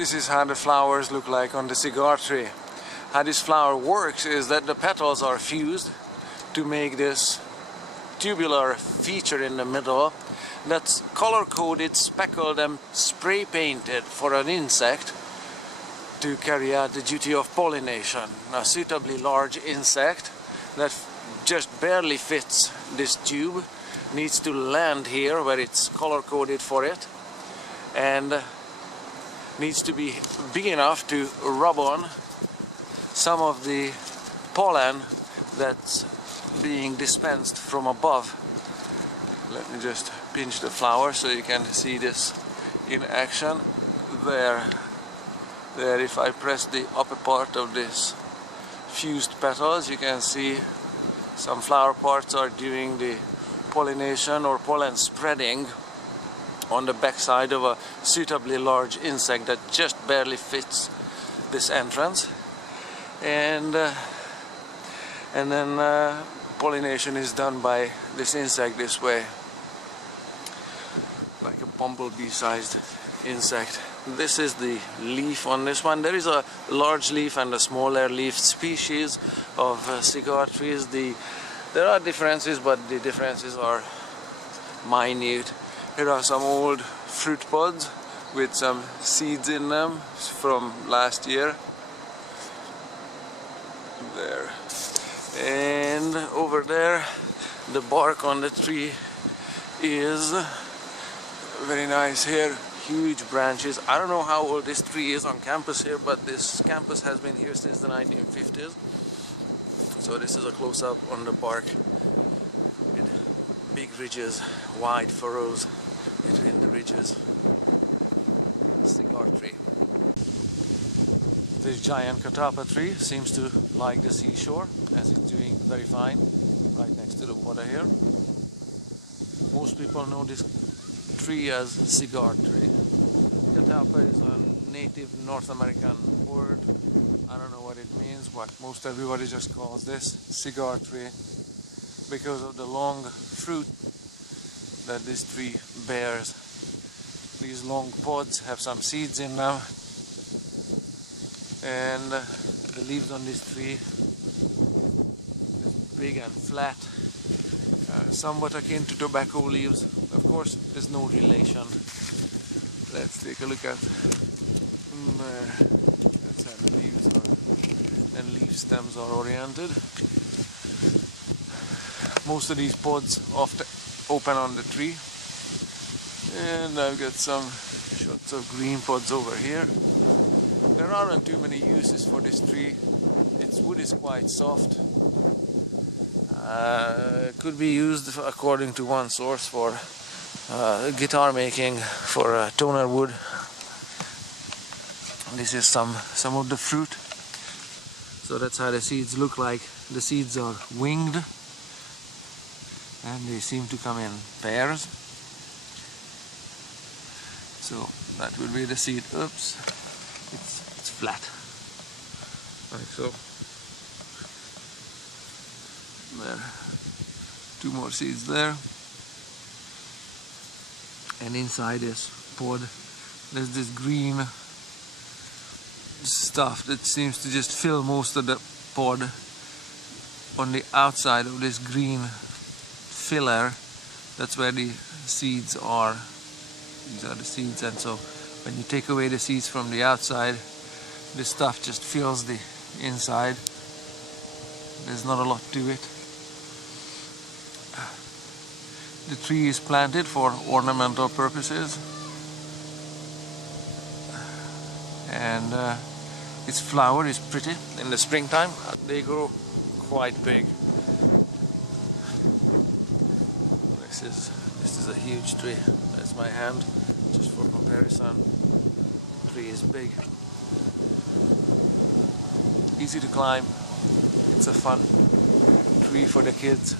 This is how the flowers look like on the cigar tree. How this flower works is that the petals are fused to make this tubular feature in the middle that's color-coded, speckled and spray painted for an insect to carry out the duty of pollination. A suitably large insect that just barely fits this tube needs to land here where it's color-coded for it, and needs to be big enough to rub on some of the pollen that's being dispensed from above. Let me just pinch the flower so you can see this in action. There, if I press the upper part of this fused petals, you can see some flower parts are doing the pollination or pollen spreading on the backside of a suitably large insect that just barely fits this entrance, and then pollination is done by this insect this way, like a bumblebee-sized insect. This is the leaf on this one. There is a large leaf and a smaller leaf species of cigar trees. There are differences, but the differences are minute. Here are some old fruit pods with some seeds in them from last year. There. And over there, the bark on the tree is very nice here. Huge branches. I don't know how old this tree is on campus here, but this campus has been here since the 1950s. So this is a close-up on the bark with big ridges, wide furrows between the ridges. Cigar tree. This giant Catawba tree seems to like the seashore, as it's doing very fine right next to the water here. Most people know this tree as cigar tree. Catawba is a native North American word. I don't know what it means, but most everybody just calls this cigar tree because of the long fruit that this tree bears. These long pods have some seeds in them, and the leaves on this tree is big and flat, somewhat akin to tobacco leaves. Of course, there's no relation. Let's take a look at that's how the leaves are, and leaf stems are oriented. Most of these pods often open on the tree, and I've got some shots of green pods over here. There aren't too many uses for this tree. Its wood is quite soft. Could be used, according to one source, for guitar making, for toner wood. This is some of the fruit. So that's how the seeds look like. The seeds are winged, and they seem to come in pairs. So that will be the seed. Oops, it's flat, like so. There, two more seeds there. And inside this pod, there's this green stuff that seems to just fill most of the pod. On the outside of this green filler, that's where the seeds are. These are the seeds, and so when you take away the seeds from the outside, this stuff just fills the inside. There's not a lot to it. The tree is planted for ornamental purposes, and its flower is pretty in the springtime. They grow quite big. This is a huge tree. That's my hand, just for comparison. The tree is big, easy to climb. It's a fun tree for the kids.